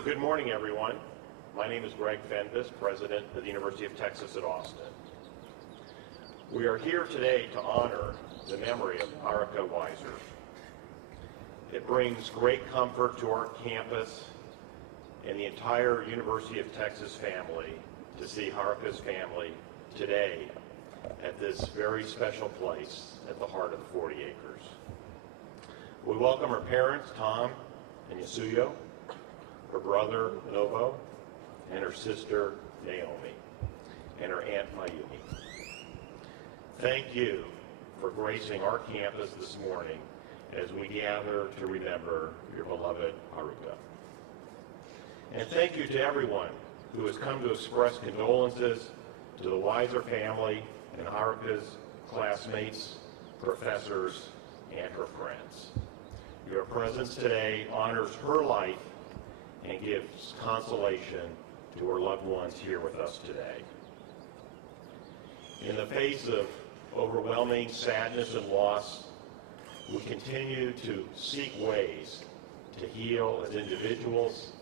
Well, good morning, everyone. My name is Greg Fenves, President of the University of Texas at Austin. We are here today to honor the memory of Haruka Weiser. It brings great comfort to our campus and the entire University of Texas family to see Haruka's family today at this very special place at the heart of the 40 acres. We welcome her parents, Tom and Yasuyo, her brother, Novo, and her sister, Naomi, and her aunt, Mayumi. Thank you for gracing our campus this morning as we gather to remember your beloved Haruka. And thank you to everyone who has come to express condolences to the Weiser family and Haruka's classmates, professors, and her friends. Your presence today honors her life and gives consolation to her loved ones here with us today. In the face of overwhelming sadness and loss, we continue to seek ways to heal as individuals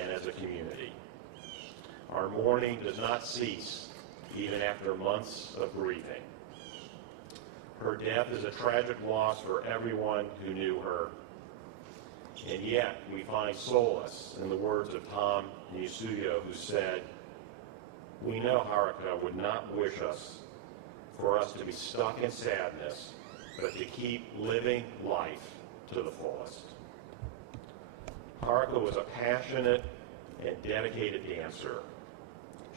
and as a community. Our mourning does not cease even after months of grieving. Her death is a tragic loss for everyone who knew her, and yet we find solace in the words of Tom and Yasuyo, who said, "We know Haruka would not wish for us to be stuck in sadness, but to keep living life to the fullest." Haruka was a passionate and dedicated dancer.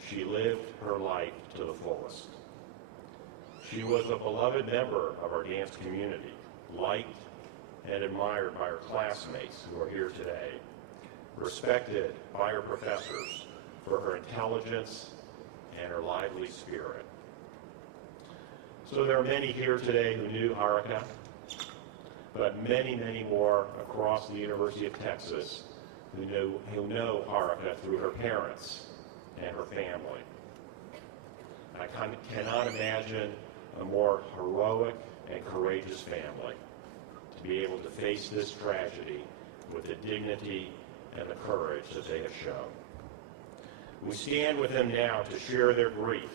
She lived her life to the fullest. She was a beloved member of our dance community, liked and admired by her classmates who are here today, respected by her professors for her intelligence and her lively spirit. So there are many here today who knew Haruka, but many, many more across the University of Texas who know Haruka through her parents and her family. I cannot imagine a more heroic and courageous family to be able to face this tragedy with the dignity and the courage that they have shown. We stand with them now to share their grief,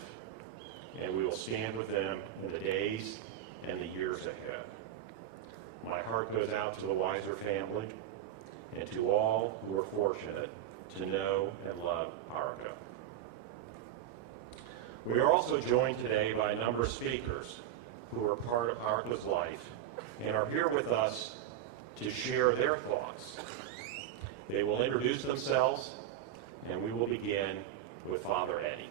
and we will stand with them in the days and the years ahead. My heart goes out to the Weiser family and to all who are fortunate to know and love Haruka. We are also joined today by a number of speakers who are part of Haruka's life and are here with us to share their thoughts. They will introduce themselves, and we will begin with Father Eddie.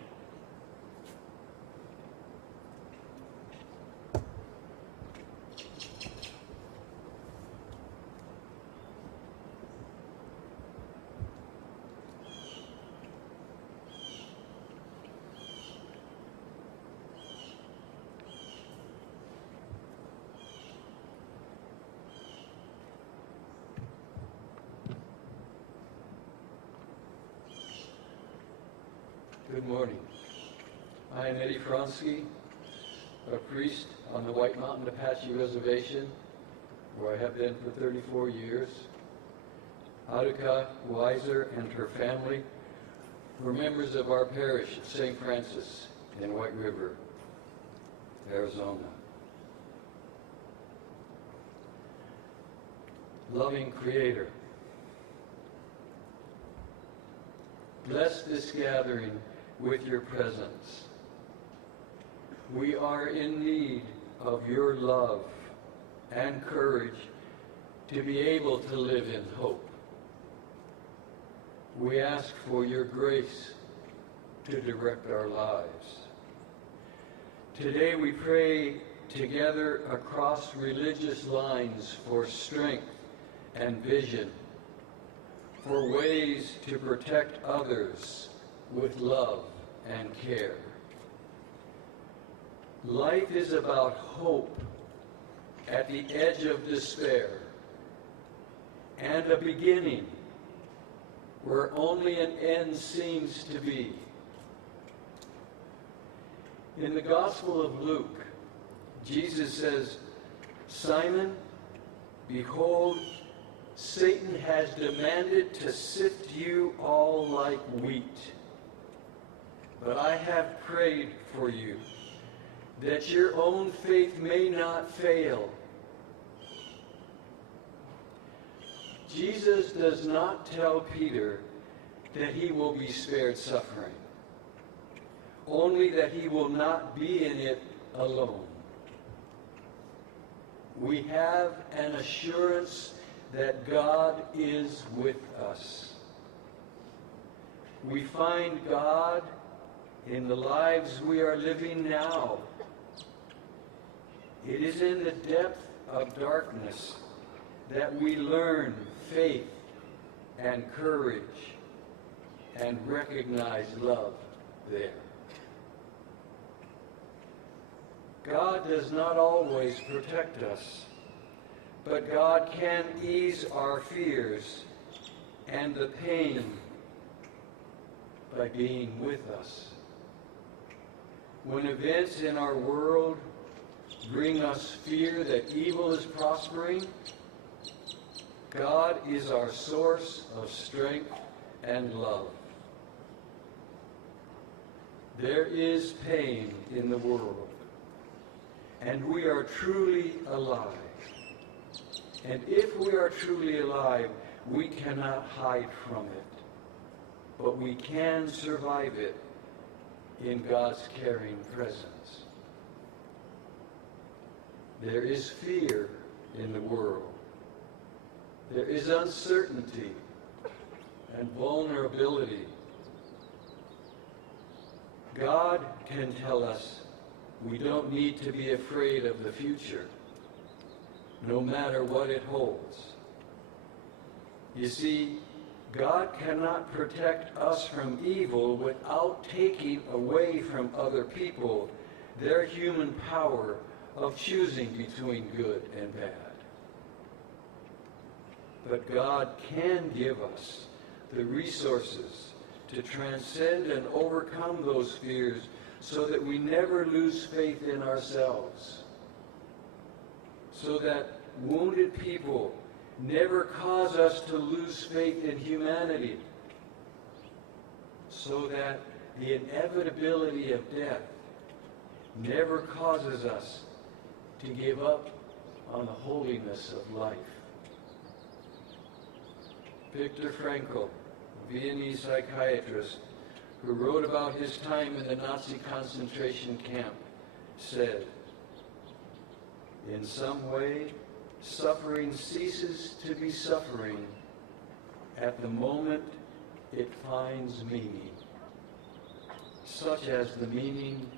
Good morning. I am Eddie Fronsky, a priest on the White Mountain Apache Reservation, where I have been for 34 years. Haruka Weiser and her family were members of our parish at St. Francis in White River, Arizona. Loving Creator, bless this gathering with your presence. We are in need of your love and courage to be able to live in hope. We ask for your grace to direct our lives. Today we pray together across religious lines for strength and vision, for ways to protect others with love and care. Life is about hope at the edge of despair and a beginning where only an end seems to be. In the Gospel of Luke, Jesus says, "Simon, behold, Satan has demanded to sift you all like wheat. But I have prayed for you, that your own faith may not fail. Jesus does not tell Peter that he will be spared suffering, only that he will not be in it alone. We have an assurance that God is with us. We find God in the lives we are living now. It is in the depth of darkness that we learn faith and courage and recognize love there. God does not always protect us, but God can ease our fears and the pain by being with us. When events in our world bring us fear that evil is prospering, God is our source of strength and love. There is pain in the world, and we are truly alive. And if we are truly alive, we cannot hide from it, but we can survive it in God's caring presence. There is fear in the world. There is uncertainty and vulnerability. God can tell us we don't need to be afraid of the future, no matter what it holds. You see, God cannot protect us from evil without taking away from other people their human power of choosing between good and bad. But God can give us the resources to transcend and overcome those fears so that we never lose faith in ourselves, so that wounded people never cause us to lose faith in humanity, so that the inevitability of death never causes us to give up on the holiness of life. Viktor Frankl, a Viennese psychiatrist who wrote about his time in the Nazi concentration camp, said, "In some way, suffering ceases to be suffering at the moment it finds meaning, such as the meaning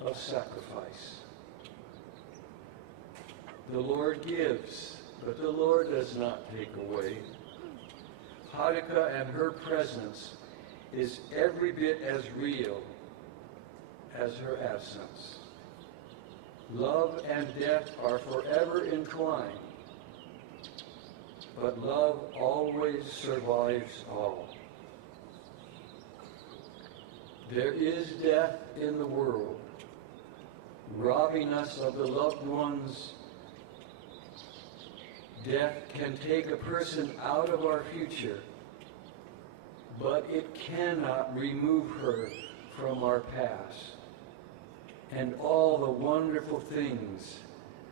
of sacrifice." The Lord gives, but the Lord does not take away. Haruka and her presence is every bit as real as her absence. Love and death are forever entwined, but love always survives all. There is death in the world, robbing us of the loved ones. Death can take a person out of our future, but it cannot remove her from our past and all the wonderful things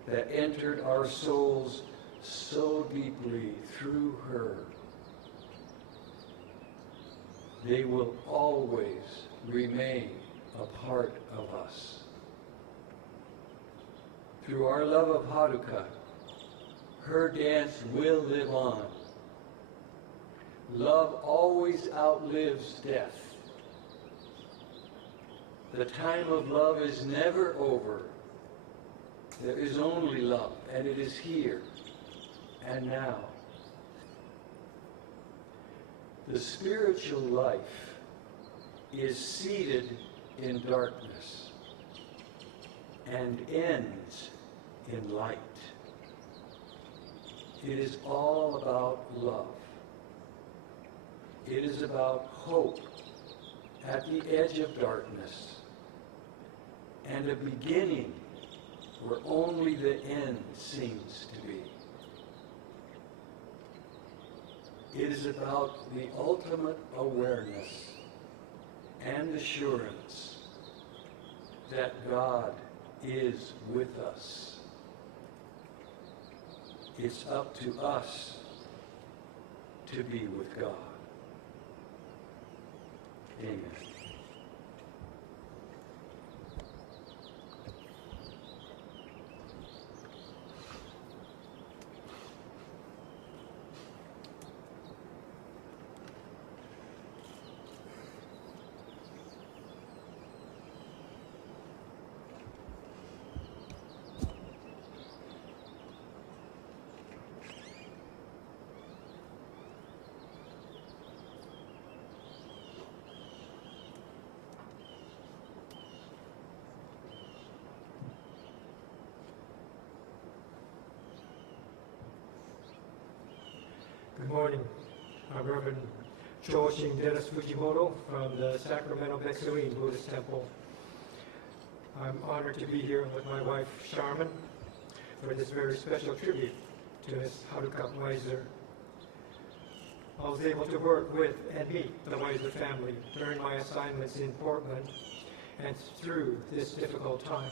that entered our souls so deeply through her. They will always remain a part of us. Through our love of Haruka, her dance will live on. Love always outlives death. The time of love is never over. There is only love, and it is here and now. The spiritual life is seated in darkness and ends in light. It is all about love. It is about hope at the edge of darkness and a beginning where only the end seems to be. It is about the ultimate awareness and assurance that God is with us. It's up to us to be with God. Amen. Good morning. I'm Reverend Choshin Dennis Fujimoto from the Sacramento Betsuin Buddhist Temple. I'm honored to be here with my wife, Charmin, for this very special tribute to Miss Haruka Weiser. I was able to work with and meet the Weiser family during my assignments in Portland and through this difficult time.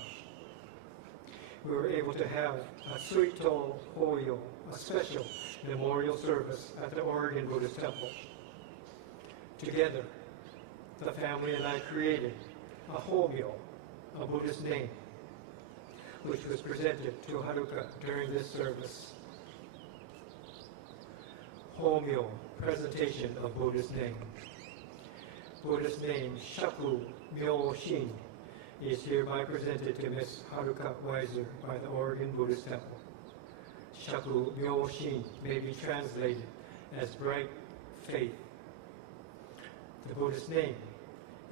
We were able to have a Suito Hoyo, a special memorial service at the Oregon Buddhist Temple. Together, the family and I created a Homyo, a Buddhist name, which was presented to Haruka during this service. Homyo, presentation of Buddhist name. Buddhist name Shaku Myo Shin is hereby presented to Miss Haruka Weiser by the Oregon Buddhist Temple. Shaku Myo Shin may be translated as bright faith. The Buddhist name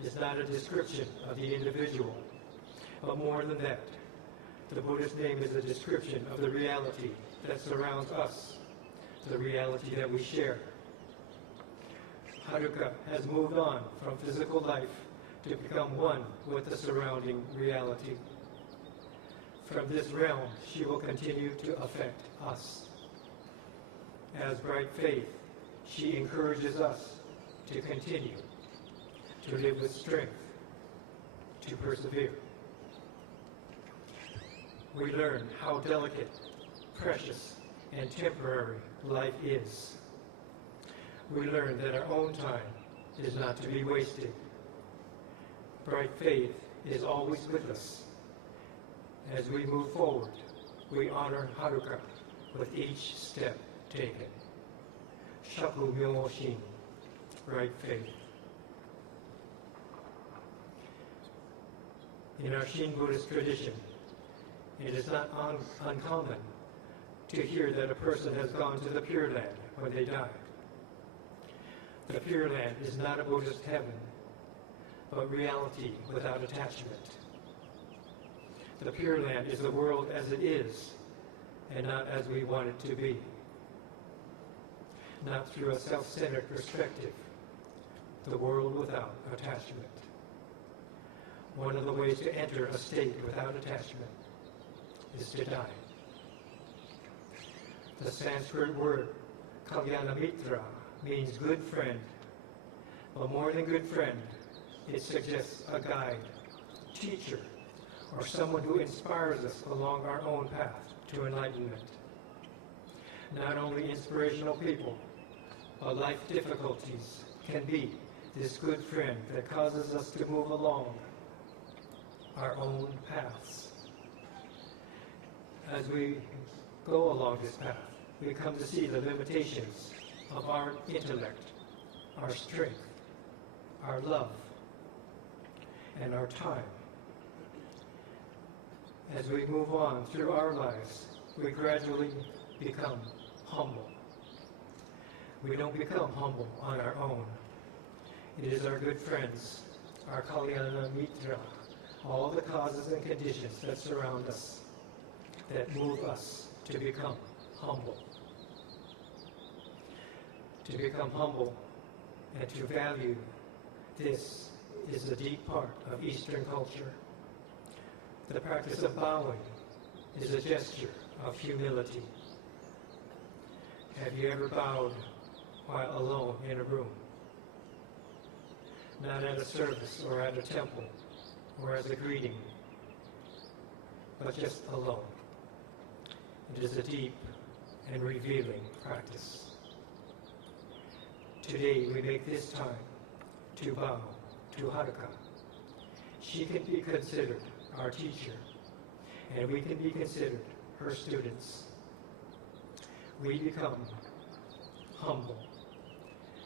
is not a description of the individual, but more than that. The Buddhist name is a description of the reality that surrounds us, the reality that we share. Haruka has moved on from physical life to become one with the surrounding reality. From this realm, she will continue to affect us. As bright faith, she encourages us to continue to live with strength, to persevere. We learn how delicate, precious, and temporary life is. We learn that our own time is not to be wasted. Bright faith is always with us. As we move forward, we honor Haruka with each step taken. Shaku Myo Shin, bright faith. In our Shin Buddhist tradition, it is not uncommon to hear that a person has gone to the Pure Land when they die. The Pure Land is not a Buddhist heaven, but reality without attachment. The Pure Land is the world as it is, and not as we want it to be. Not through a self-centered perspective, the world without attachment. One of the ways to enter a state without attachment is to die. The Sanskrit word Kalyana Mitra means good friend, but more than good friend, it suggests a guide, teacher, or someone who inspires us along our own path to enlightenment. Not only inspirational people, but life difficulties can be this good friend that causes us to move along our own paths. As we go along this path, we come to see the limitations of our intellect, our strength, our love, and our time. As we move on through our lives, we gradually become humble. We don't become humble on our own. It is our good friends, our Kalyana Mitra, all the causes and conditions that surround us, that move us to become humble. To become humble and to value this is a deep part of Eastern culture. The practice of bowing is a gesture of humility. Have you ever bowed while alone in a room. Not at a service or at a temple or as a greeting, but just alone. It is a deep and revealing practice. Today we make this time to bow to Haruka. She can be considered our teacher, and we can be considered her students. We become humble.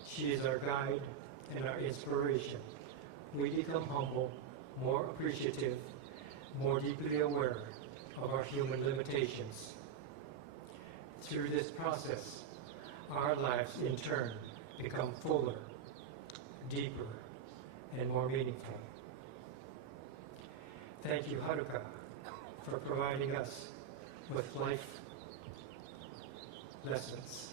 She is our guide and our inspiration. We become humble, more appreciative, more deeply aware of our human limitations. Through this process, our lives in turn become fuller, deeper, and more meaningful. Thank you, Haruka, for providing us with life lessons.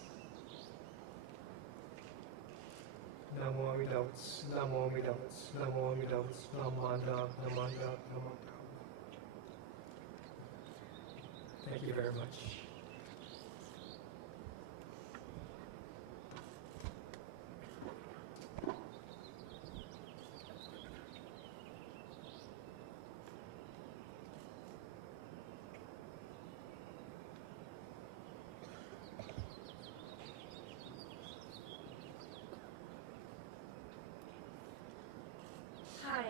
Namo Amida Butsu, Namo Amida Butsu, Namo Amida Butsu, Namanda, Namanda, Namanda. Thank you very much. Hi,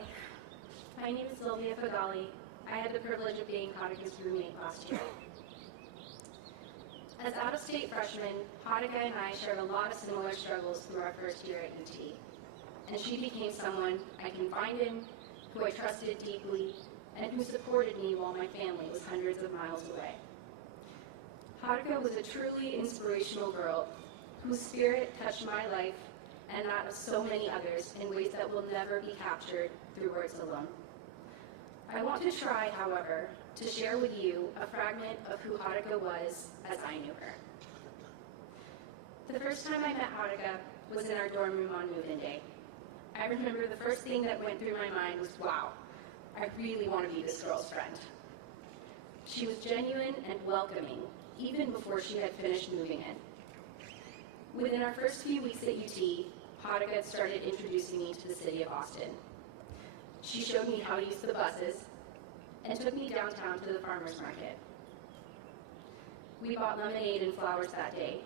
my name is Sylvia Fagali. I had the privilege of being Haruka's roommate last year. As out-of-state freshmen, Haruka and I shared a lot of similar struggles through our first year at UT, and she became someone I confided in, who I trusted deeply, and who supported me while my family was hundreds of miles away. Haruka was a truly inspirational girl whose spirit touched my life and that of so many others in ways that will never be captured through words alone. I want to try, however, to share with you a fragment of who Haruka was as I knew her. The first time I met Haruka was in our dorm room on move-in day. I remember the first thing that went through my mind was, wow, I really want to be this girl's friend. She was genuine and welcoming, even before she had finished moving in. Within our first few weeks at UT, Haruka had started introducing me to the city of Austin. She showed me how to use the buses and took me downtown to the farmer's market. We bought lemonade and flowers that day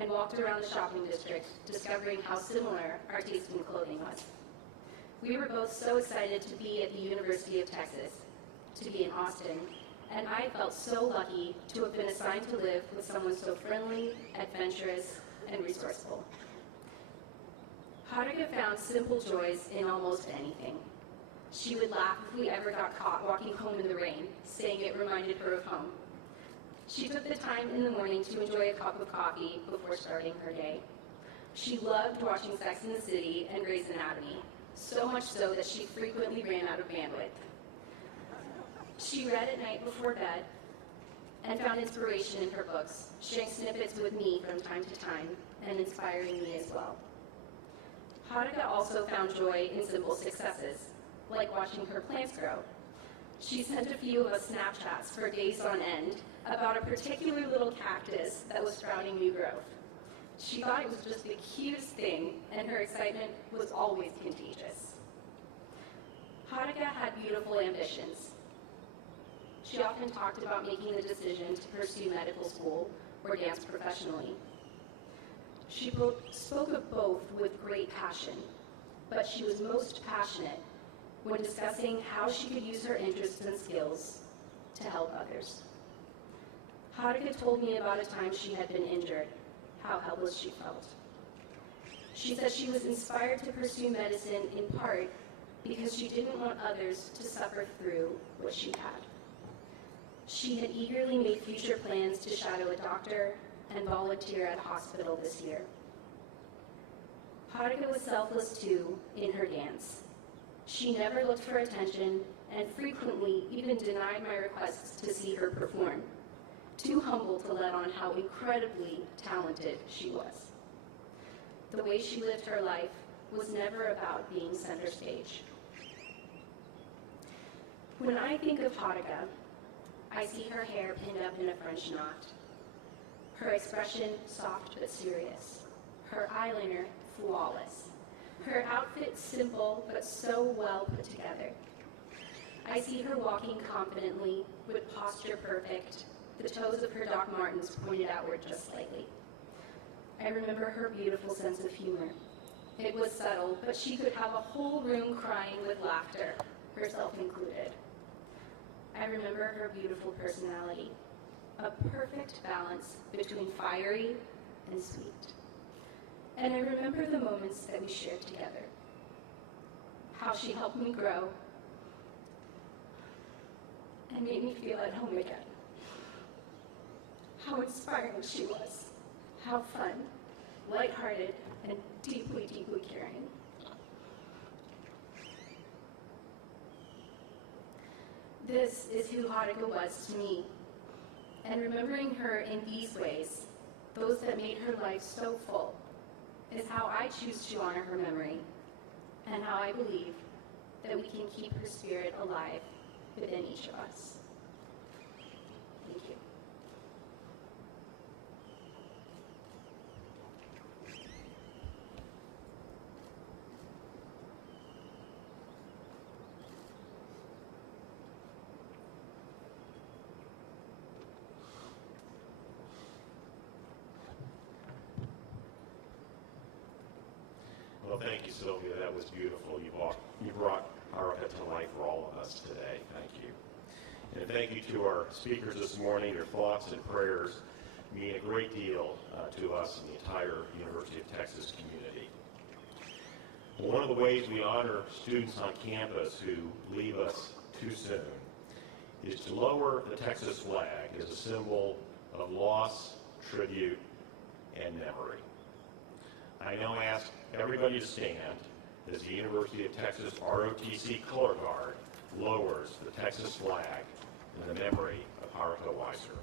and walked around the shopping district, discovering how similar our taste in clothing was. We were both so excited to be at the University of Texas, to be in Austin, and I felt so lucky to have been assigned to live with someone so friendly, adventurous, and resourceful. Haruka found simple joys in almost anything. She would laugh if we ever got caught walking home in the rain, saying it reminded her of home. She took the time in the morning to enjoy a cup of coffee before starting her day. She loved watching Sex and the City and Grey's Anatomy, so much so that she frequently ran out of bandwidth. She read at night before bed and found inspiration in her books, sharing snippets with me from time to time and inspiring me as well. Haruka also found joy in simple successes, like watching her plants grow. She sent a few of us Snapchats for days on end about a particular little cactus that was sprouting new growth. She thought it was just the cutest thing, and her excitement was always contagious. Haruka had beautiful ambitions. She often talked about making the decision to pursue medical school or dance professionally. She spoke of both with great passion, but she was most passionate when discussing how she could use her interests and skills to help others. Haruka told me about a time she had been injured, how helpless she felt. She said she was inspired to pursue medicine in part because she didn't want others to suffer through what she had. She had eagerly made future plans to shadow a doctor and volunteer at a hospital this year. Haruka was selfless too in her dance. She never looked for attention and frequently even denied my requests to see her perform, too humble to let on how incredibly talented she was. The way she lived her life was never about being center stage. When I think of Haruka, I see her hair pinned up in a French knot, her expression soft but serious, her eyeliner flawless, her outfit simple but so well put together. I see her walking confidently, with posture perfect, the toes of her Doc Martens pointed outward just slightly. I remember her beautiful sense of humor. It was subtle, but she could have a whole room crying with laughter, herself included. I remember her beautiful personality, a perfect balance between fiery and sweet. And I remember the moments that we shared together, how she helped me grow and made me feel at home again, how inspiring she was, how fun, lighthearted, and deeply, deeply caring. This is who Haruka was to me, and remembering her in these ways, those that made her life so full, is how I choose to honor her memory, and how I believe that we can keep her spirit alive within each of us. Thank you. Well, thank you, Sylvia. That was beautiful. You brought Haruka to life for all of us today. Thank you. And thank you to our speakers this morning. Your thoughts and prayers mean a great deal to us and the entire University of Texas community. One of the ways we honor students on campus who leave us too soon is to lower the Texas flag as a symbol of loss, tribute, and memory. I now ask everybody to stand as the University of Texas ROTC Color Guard lowers the Texas flag in the memory of Haruka Weiser.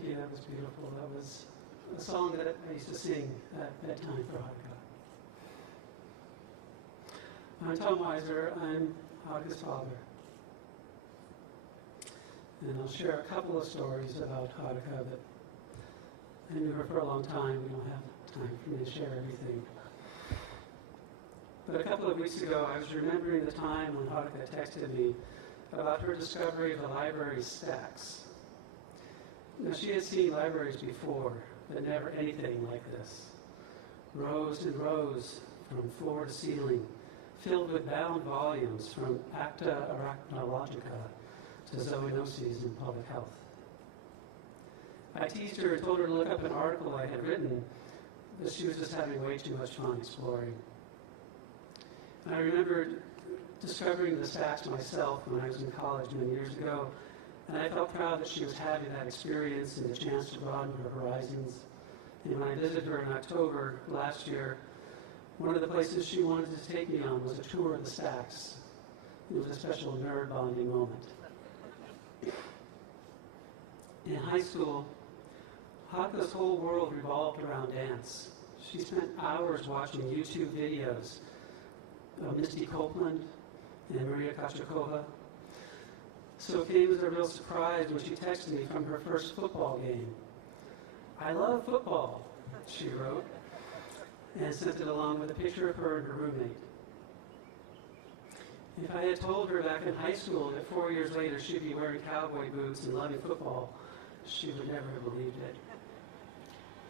Thank you. That was beautiful. That was a song that I used to sing at bedtime for Haruka. I'm Tom Weiser. I'm Haruka's father. And I'll share a couple of stories about Haruka that I knew her for a long time. We don't have time for me to share everything. But a couple of weeks ago, I was remembering the time when Haruka texted me about her discovery of the library stacks. Now, she had seen libraries before, but never anything like this. Rows and rows from floor to ceiling, filled with bound volumes from Acta Arachnologica to zoonoses in public health. I teased her and told her to look up an article I had written, but she was just having way too much fun exploring. And I remembered discovering the stacks myself when I was in college many years ago, and I felt proud that she was having that experience and the chance to broaden her horizons. And when I visited her in October last year, one of the places she wanted to take me on was a tour of the stacks. It was a special nerd bonding moment. In high school, Haruka's whole world revolved around dance. She spent hours watching YouTube videos of Misty Copeland and Maria Kachakova. So it came as a real surprise when she texted me from her first football game. "I love football," she wrote, and sent it along with a picture of her and her roommate. If I had told her back in high school that 4 years later she'd be wearing cowboy boots and loving football, she would never have believed it.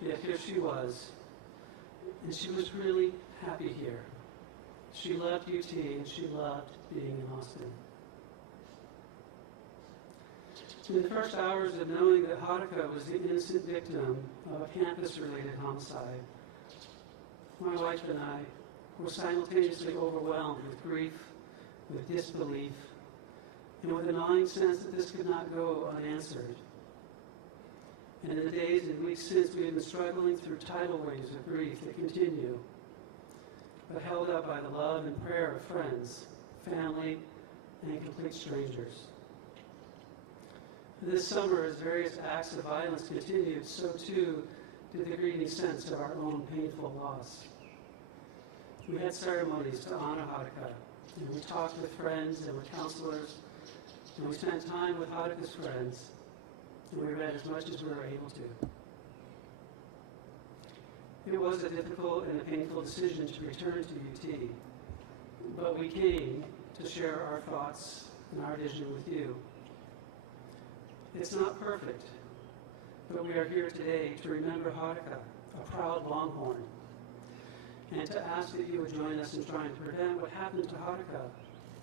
Yet here she was, and she was really happy here. She loved UT and she loved being in Austin. In the first hours of knowing that Haruka was the innocent victim of a campus-related homicide, my wife and I were simultaneously overwhelmed with grief, with disbelief, and with a gnawing sense that this could not go unanswered. And in the days and weeks since, we have been struggling through tidal waves of grief that continue, but held up by the love and prayer of friends, family, and complete strangers. This summer, as various acts of violence continued, so too did the grieving sense of our own painful loss. We had ceremonies to honor Haruka, and we talked with friends and with counselors, and we spent time with Haruka's friends, and we read as much as we were able to. It was a difficult and a painful decision to return to UT, but we came to share our thoughts and our vision with you. It's not perfect, but we are here today to remember Haruka, a proud Longhorn, and to ask that you would join us in trying to prevent what happened to Haruka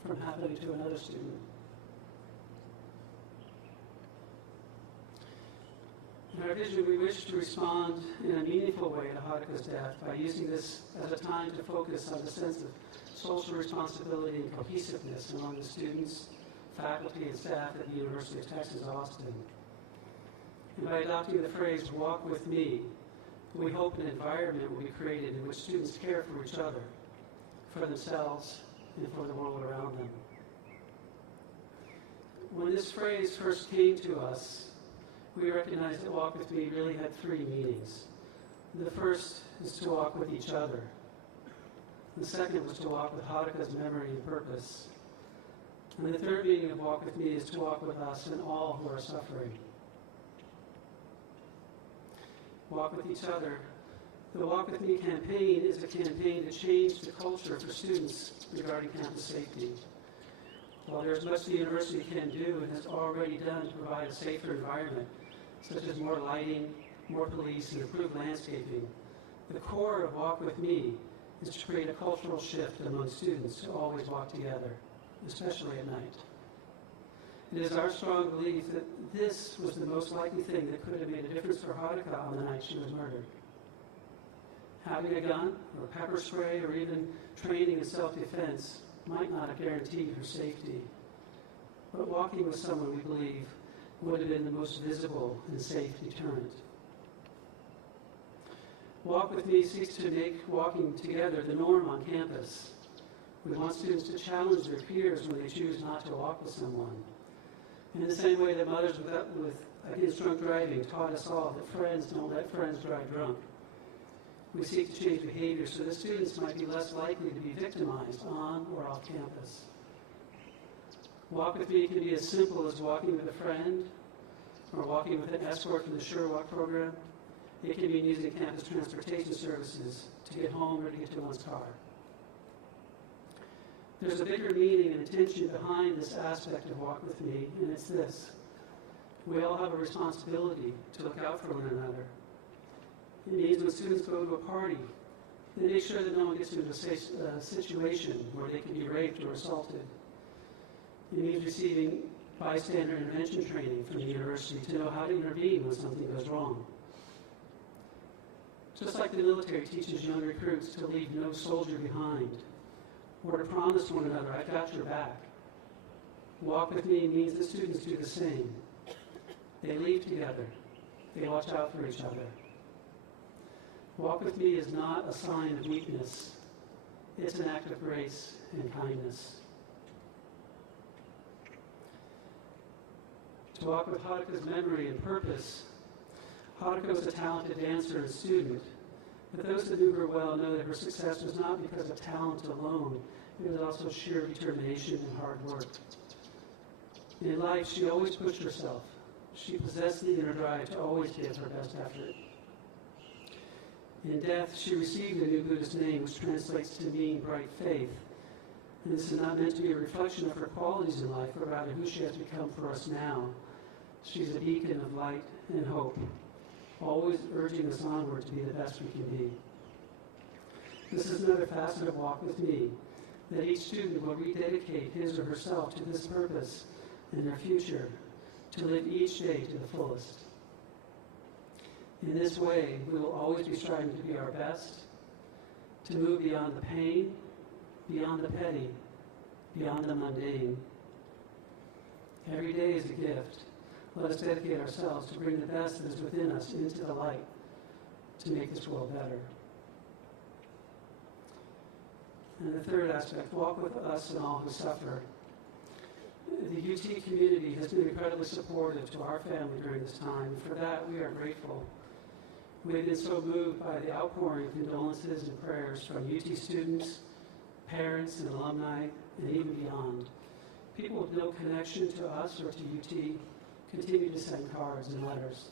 from happening to another student. In our vision, we wish to respond in a meaningful way to Haruka's death by using this as a time to focus on the sense of social responsibility and cohesiveness among the students, faculty, and staff at the University of Texas, Austin. And by adopting the phrase, "walk with me," we hope an environment will be created in which students care for each other, for themselves, and for the world around them. When this phrase first came to us, we recognized that walk with me really had three meanings. The first is to walk with each other. The second was to walk with Haruka's memory and purpose. And the third meaning of walk with me is to walk with us and all who are suffering. Walk with each other. The Walk With Me campaign is a campaign to change the culture for students regarding campus safety. While there is much the university can do and has already done to provide a safer environment, such as more lighting, more police, and improved landscaping, the core of Walk With Me is to create a cultural shift among students to always walk together, especially at night. It is our strong belief that this was the most likely thing that could have made a difference for Haruka on the night she was murdered. Having a gun, or pepper spray, or even training in self-defense might not have guaranteed her safety. But walking with someone, we believe, would have been the most visible and safe deterrent. Walk With Me seeks to make walking together the norm on campus. We want students to challenge their peers when they choose not to walk with someone. In the same way that mothers with against drunk driving taught us all that friends don't let friends drive drunk. We seek to change behavior so that students might be less likely to be victimized on or off campus. Walk with Me can be as simple as walking with a friend or walking with an escort from the Sure Walk program. It can mean using campus transportation services to get home or to get to one's car. There's a bigger meaning and intention behind this aspect of Walk with Me, and it's this. We all have a responsibility to look out for one another. It means when students go to a party, they make sure that no one gets into a situation where they can be raped or assaulted. It means receiving bystander intervention training from the university to know how to intervene when something goes wrong. Just like the military teaches young recruits to leave no soldier behind, or to promise one another, I've got your back. Walk with Me means that students do the same. They leave together. They watch out for each other. Walk with Me is not a sign of weakness. It's an act of grace and kindness. To walk with Haruka's memory and purpose, Haruka was a talented dancer and student, but those that knew her well know that her success was not because of talent alone. It was also sheer determination and hard work. In life, she always pushed herself. She possessed the inner drive to always give her best effort. In death, she received a new Buddhist name, which translates to mean bright faith. And this is not meant to be a reflection of her qualities in life, but rather who she has become for us now. She's a beacon of light and hope, always urging us onward to be the best we can be. This is another facet of Walk with Me, that each student will rededicate his or herself to this purpose in their future, to live each day to the fullest. In this way, we will always be striving to be our best, to move beyond the pain, beyond the petty, beyond the mundane. Every day is a gift. Let us dedicate ourselves to bring the best that is within us into the light, to make this world better. And the third aspect, walk with us and all who suffer. The UT community has been incredibly supportive to our family during this time, and for that we are grateful. We've been so moved by the outpouring of condolences and prayers from UT students, parents, and alumni, and even beyond. People with no connection to us or to UT continue to send cards and letters.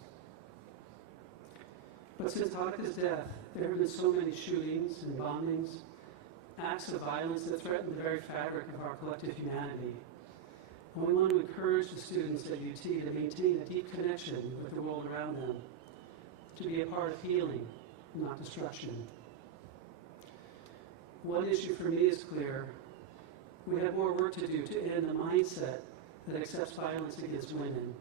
But since Haruka's death, there have been so many shootings and bombings, acts of violence that threaten the very fabric of our collective humanity. And we want to encourage the students at UT to maintain a deep connection with the world around them, to be a part of healing, not destruction. One issue for me is clear. We have more work to do to end the mindset that accepts violence against women.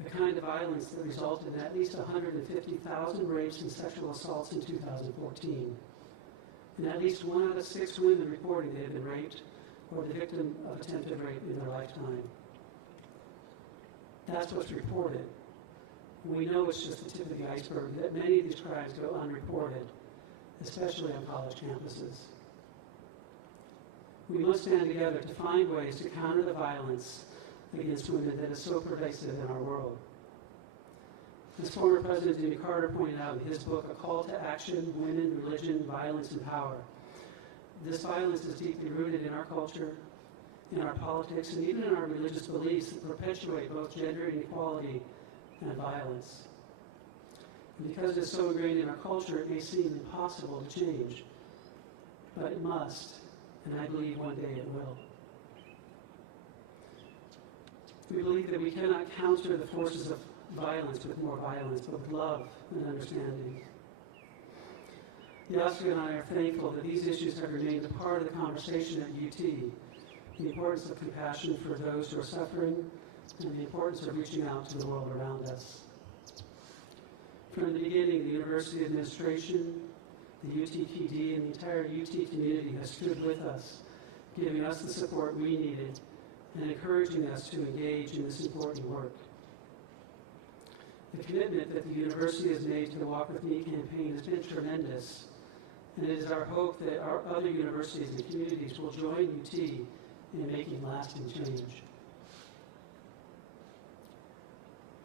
The kind of violence that resulted in at least 150,000 rapes and sexual assaults in 2014. And at least 1 out of 6 women reporting they have been raped or the victim of attempted rape in their lifetime. That's what's reported. We know it's just the tip of the iceberg, that many of these crimes go unreported, especially on college campuses. We must stand together to find ways to counter the violence against women that is so pervasive in our world. As former President Jimmy Carter pointed out in his book, A Call to Action, Women, Religion, Violence, and Power, this violence is deeply rooted in our culture, in our politics, and even in our religious beliefs that perpetuate both gender inequality and violence. And because it's so ingrained in our culture, it may seem impossible to change, but it must, and I believe one day it will. We believe that we cannot counter the forces of violence with more violence, but with love and understanding. Yasuka and I are thankful that these issues have remained a part of the conversation at UT, the importance of compassion for those who are suffering, and the importance of reaching out to the world around us. From the beginning, the university administration, the UT PD, and the entire UT community has stood with us, giving us the support we needed and encouraging us to engage in this important work. The commitment that the university has made to the Walk With Me campaign has been tremendous, and it is our hope that our other universities and communities will join UT in making lasting change.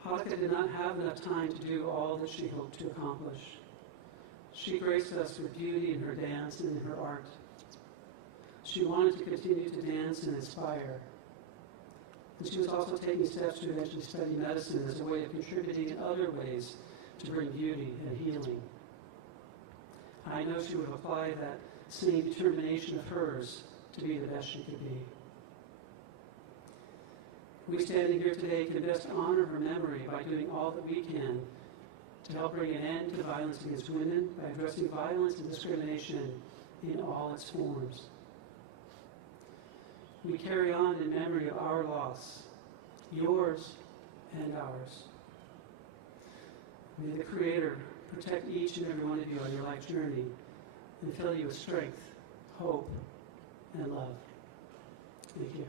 Haruka did not have enough time to do all that she hoped to accomplish. She graced us with beauty in her dance and in her art. She wanted to continue to dance and inspire. And she was also taking steps to eventually study medicine as a way of contributing in other ways to bring beauty and healing. I know she would apply that same determination of hers to be the best she could be. We standing here today can best honor her memory by doing all that we can to help bring an end to violence against women by addressing violence and discrimination in all its forms. We carry on in memory of our loss, yours and ours. May the Creator protect each and every one of you on your life journey and fill you with strength, hope, and love. Thank you.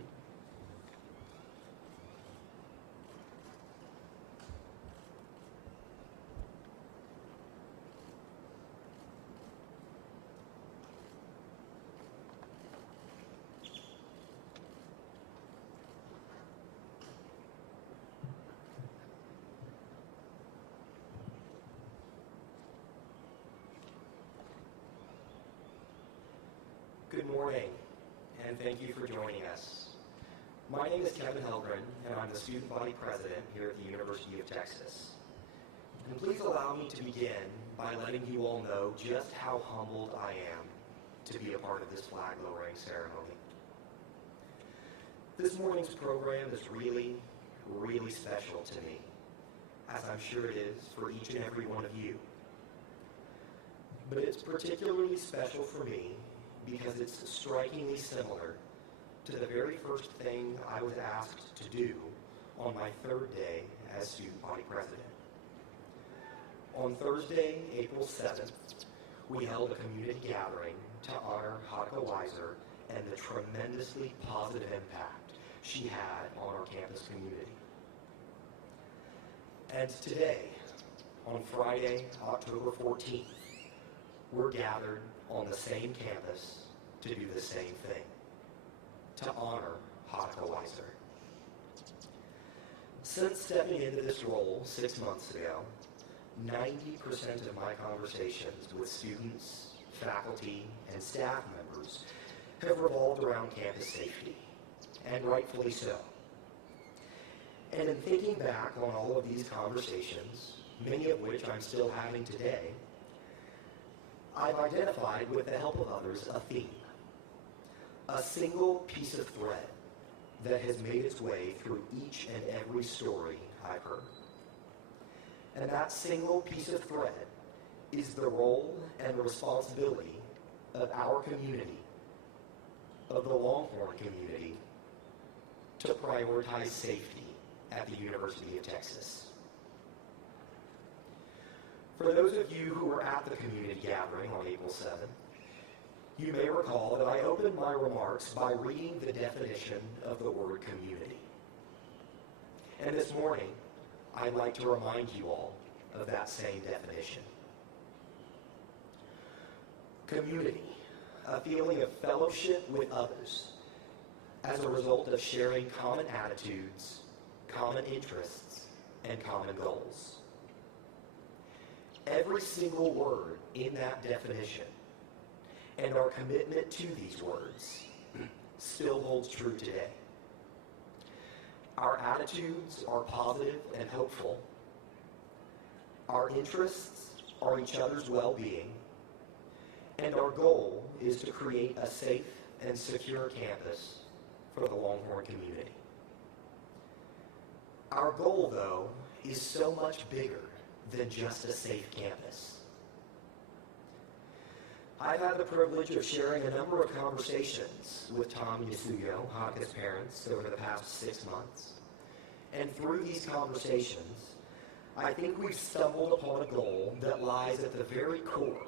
Good morning, and thank you for joining us. My name is Kevin Helgren, and I'm the student body president here at the University of Texas. And please allow me to begin by letting you all know just how humbled I am to be a part of this flag lowering ceremony. This morning's program is really, really special to me, as I'm sure it is for each and every one of you. But it's particularly special for me because it's strikingly similar to the very first thing I was asked to do on my third day as student body president. On Thursday, April 7th, we held a community gathering to honor Haruka Weiser and the tremendously positive impact she had on our campus community. And today, on Friday, October 14th, we're gathered on the same campus to do the same thing, to honor Haruka Weiser. Since stepping into this role 6 months ago, 90% of my conversations with students, faculty, and staff members have revolved around campus safety, and rightfully so. And in thinking back on all of these conversations, many of which I'm still having today, I've identified, with the help of others, a theme, a single piece of thread that has made its way through each and every story I've heard. And that single piece of thread is the role and the responsibility of our community, of the Longhorn community, to prioritize safety at the University of Texas. For those of you who were at the community gathering on April 7th, you may recall that I opened my remarks by reading the definition of the word community. And this morning, I'd like to remind you all of that same definition. Community, a feeling of fellowship with others as a result of sharing common attitudes, common interests, and common goals. Every single word in that definition and our commitment to these words still holds true today. Our attitudes are positive and hopeful. Our interests are each other's well-being. And our goal is to create a safe and secure campus for the Longhorn community. Our goal, though, is so much bigger than just a safe campus. I've had the privilege of sharing a number of conversations with Tom and Yasuyo, Haruka's parents, over the past 6 months. And through these conversations, I think we've stumbled upon a goal that lies at the very core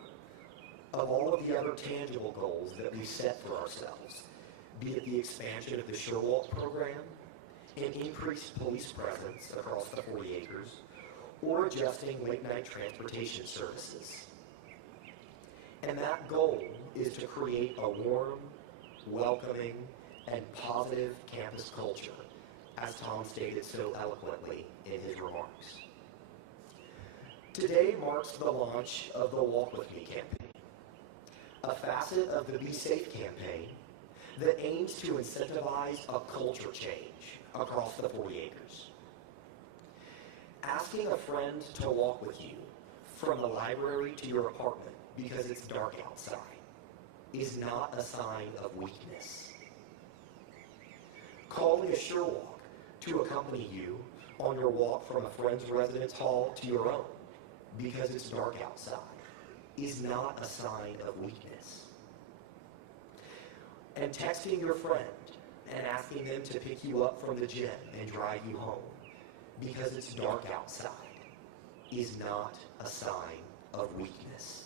of all of the other tangible goals that we set for ourselves, be it the expansion of the Sherwalk program, an increased police presence across the 40 acres, or adjusting late-night transportation services. And that goal is to create a warm, welcoming, and positive campus culture as Tom stated so eloquently in his remarks. Today marks the launch of the Walk With Me campaign, a facet of the Be Safe campaign that aims to incentivize a culture change across the 40 acres. Asking a friend to walk with you from the library to your apartment because it's dark outside is not a sign of weakness. Calling a sure walk to accompany you on your walk from a friend's residence hall to your own because it's dark outside is not a sign of weakness. And texting your friend and asking them to pick you up from the gym and drive you home because it's dark outside is not a sign of weakness.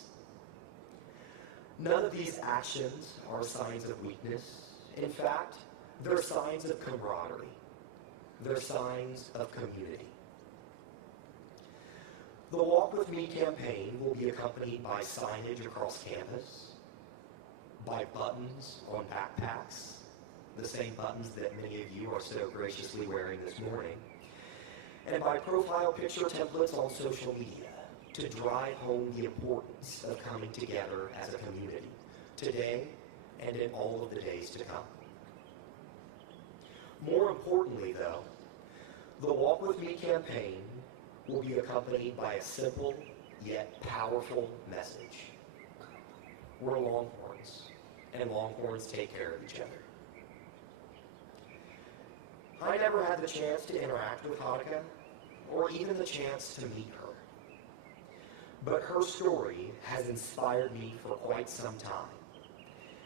None of these actions are signs of weakness. In fact, they're signs of camaraderie. They're signs of community. The Walk With Me campaign will be accompanied by signage across campus, by buttons on backpacks, the same buttons that many of you are so graciously wearing this morning, and by profile picture templates on social media to drive home the importance of coming together as a community today and in all of the days to come. More importantly, though, the Walk With Me campaign will be accompanied by a simple yet powerful message. We're Longhorns, and Longhorns take care of each other. I never had the chance to interact with Haruka, or even the chance to meet her. But her story has inspired me for quite some time,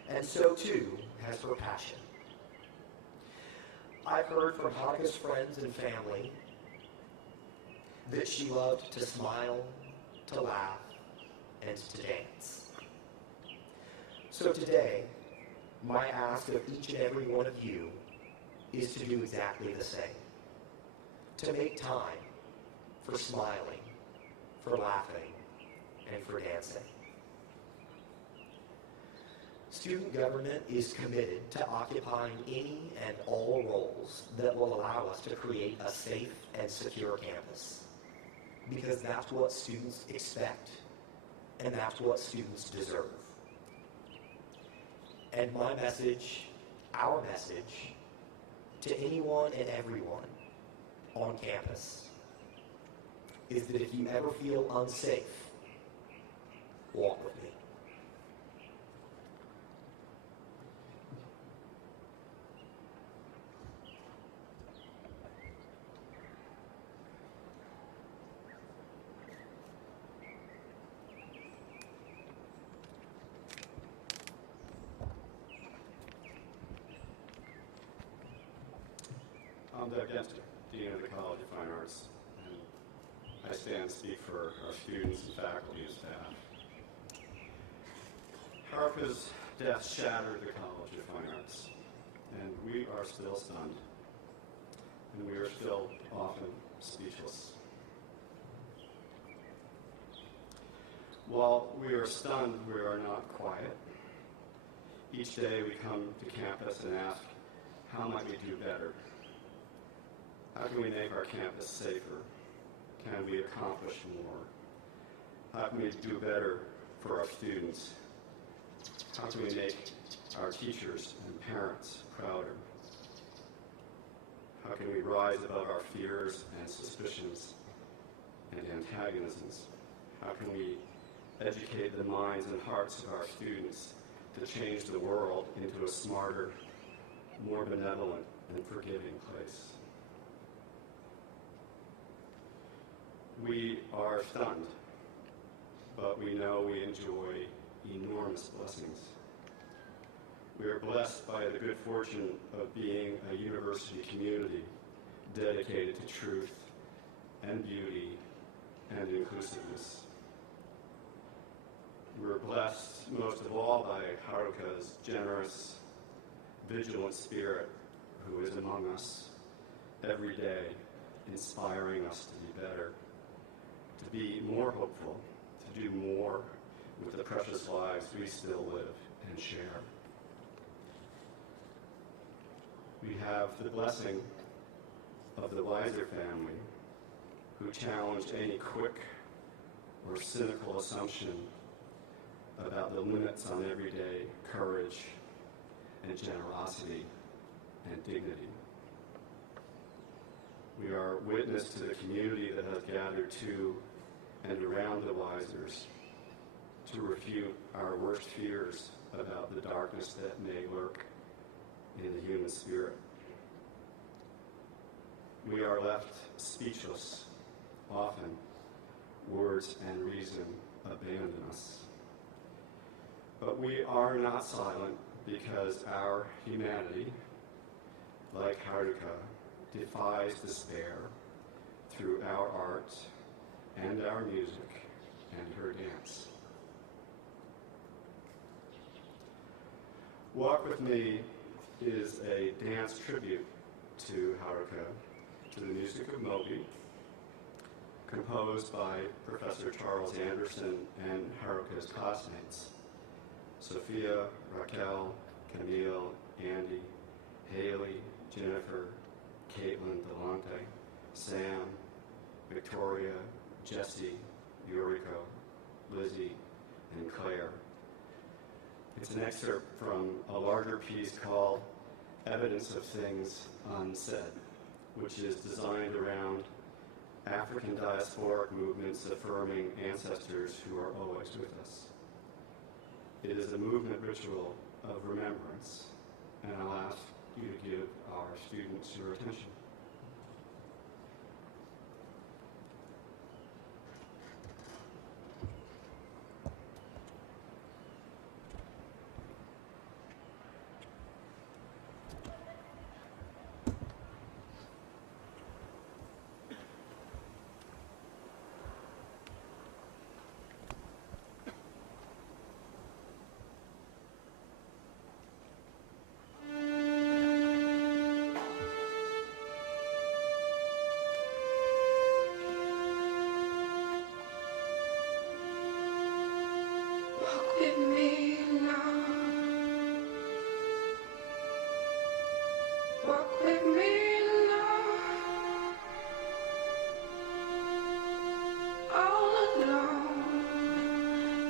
and so too has her passion. I've heard from Haruka's friends and family that she loved to smile, to laugh, and to dance. So today, my ask of each and every one of you is to do exactly the same. To make time for smiling, for laughing, and for dancing. Student government is committed to occupying any and all roles that will allow us to create a safe and secure campus. Because that's what students expect, and that's what students deserve. And my message, our message, to anyone and everyone on campus is that if you ever feel unsafe, walk with me. I'm Doug Dempster, Dean of the College of Fine Arts, and I stand to speak for our students and faculty and staff. Haruka's death shattered the College of Fine Arts, and we are still stunned, and we are still often speechless. While we are stunned, we are not quiet. Each day we come to campus and ask, how might we do better? How can we make our campus safer? Can we accomplish more? How can we do better for our students? How can we make our teachers and parents prouder? How can we rise above our fears and suspicions and antagonisms? How can we educate the minds and hearts of our students to change the world into a smarter, more benevolent, and forgiving place? We are stunned, but we know we enjoy enormous blessings. We are blessed by the good fortune of being a university community dedicated to truth and beauty and inclusiveness. We're blessed most of all by Haruka's generous, vigilant spirit who is among us every day, inspiring us to be better, to be more hopeful, to do more with the precious lives we still live and share. We have the blessing of the Weiser family who challenged any quick or cynical assumption about the limits on everyday courage and generosity and dignity. We are witness to the community that has gathered to and around the Weisers to refute our worst fears about the darkness that may lurk in the human spirit. We are left speechless. Often, words and reason abandon us. But we are not silent because our humanity, like Haruka, defies despair through our art and our music and her dance. Walk With Me is a dance tribute to Haruka, to the music of Moby, composed by Professor Charles Anderson and Haruka's classmates, Sophia, Raquel, Camille, Andy, Haley, Jennifer, Caitlin Delante, Sam, Victoria, Jessie, Yuriko, Lizzie, and Claire. It's an excerpt from a larger piece called Evidence of Things Unsaid, which is designed around African diasporic movements affirming ancestors who are always with us. It is a movement ritual of remembrance, and I'll ask you to give our students your attention. Walk with me now. Walk with me now. All alone,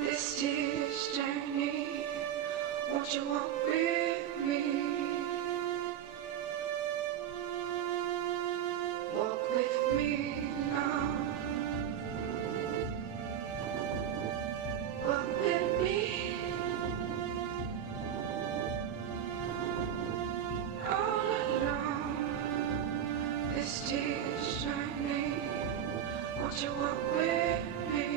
this tear's journey. Won't you walk with me? Walk with me now. Walk with me. All alone, this tear's journey. Won't you walk with me?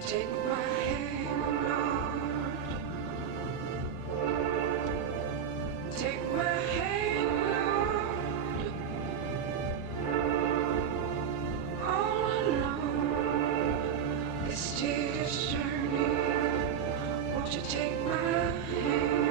Take my hand, Lord. Take my hand, Lord. All alone, this tear's journey. Won't you take my hand?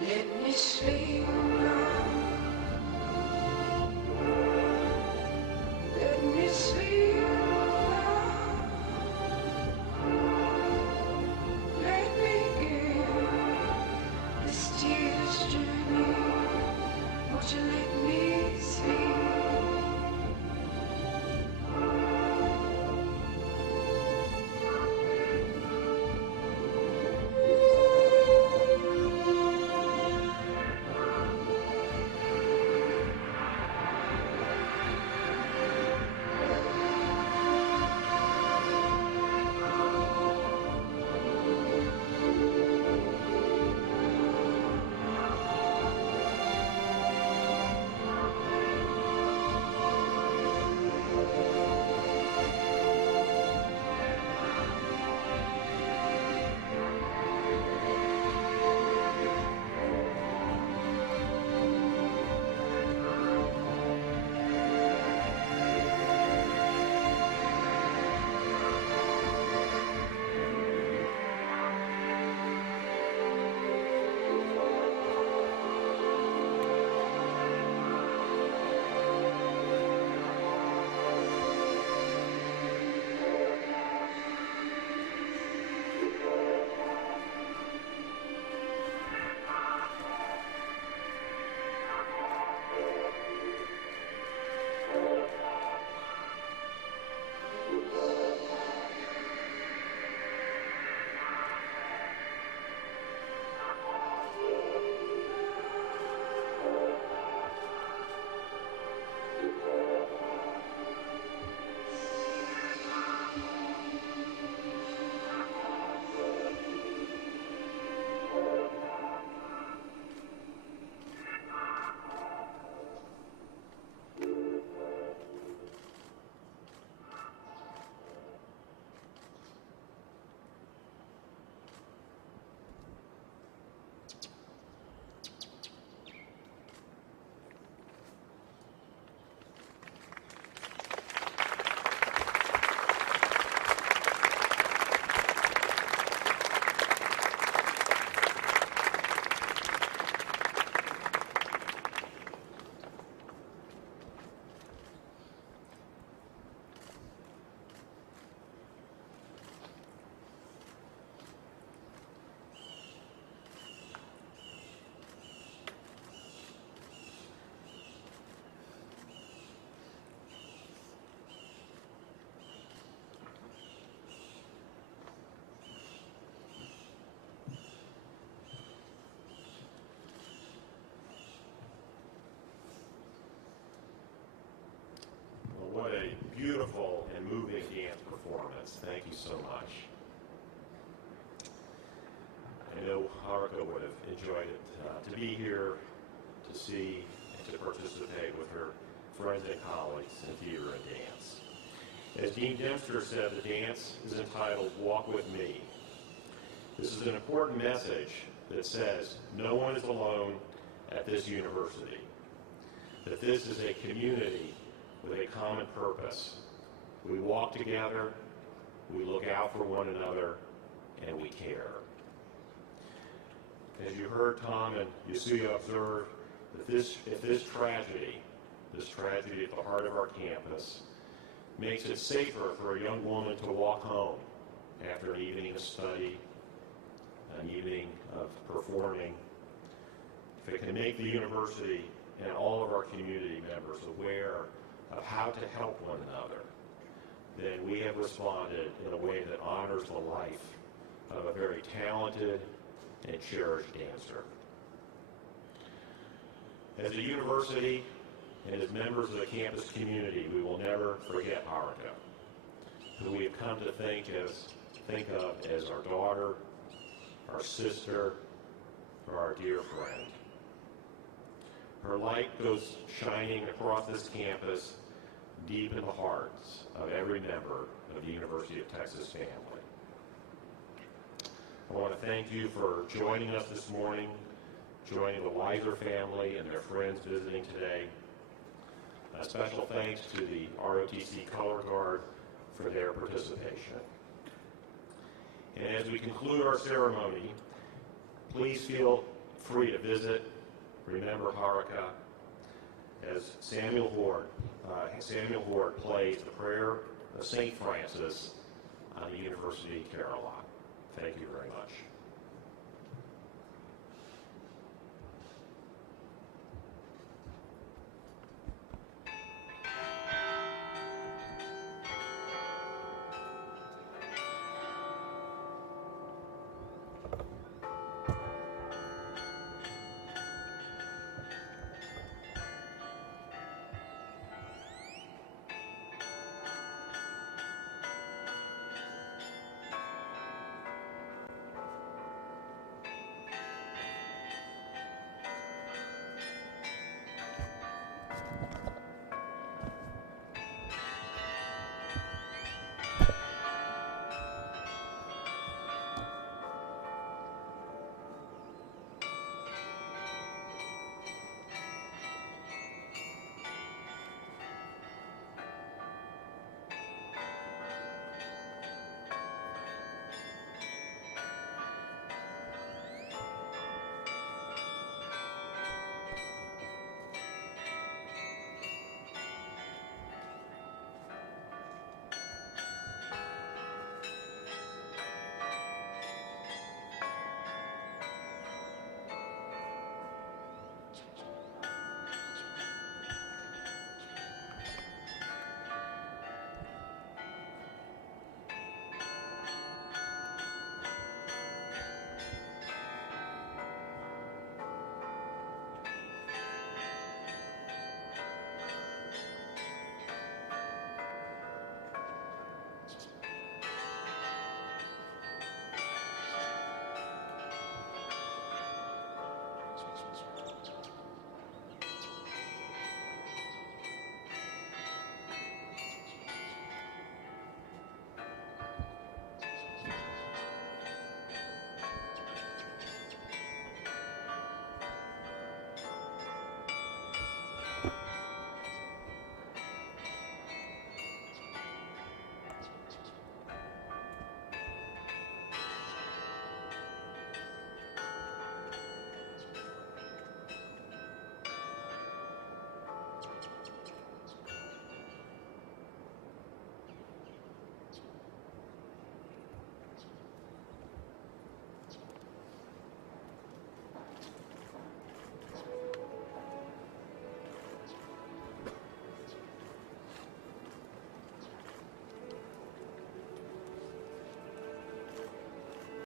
Let me sleep now. Let me sleep now. Let me begin this tear's journey. Won't you let me sleep? beautiful and moving dance performance. Thank you so much. I know Haruka would have enjoyed it to be here, to see and to participate with her friends and colleagues in theater and dance. As Dean Dempster said, the dance is entitled Walk With Me. This is an important message that says no one is alone at this university, that this is a community with a common purpose. We walk together, we look out for one another, and we care. As you heard Tom and Yasuya observe, that if this tragedy at the heart of our campus, makes it safer for a young woman to walk home after an evening of study, an evening of performing, if it can make the university and all of our community members aware of how to help one another, then we have responded in a way that honors the life of a very talented and cherished dancer. As a university and as members of the campus community, we will never forget Haruka, who we have come to think of as our daughter, our sister, or our dear friend. Her light goes shining across this campus, deep in the hearts of every member of the University of Texas family. I want to thank you for joining us this morning, joining the Weiser family and their friends visiting today. A special thanks to the ROTC Color Guard for their participation. And as we conclude our ceremony, please feel free to visit, remember Haruka, as Samuel Hord plays the prayer of St. Francis on the University Carillon. Thank you very much.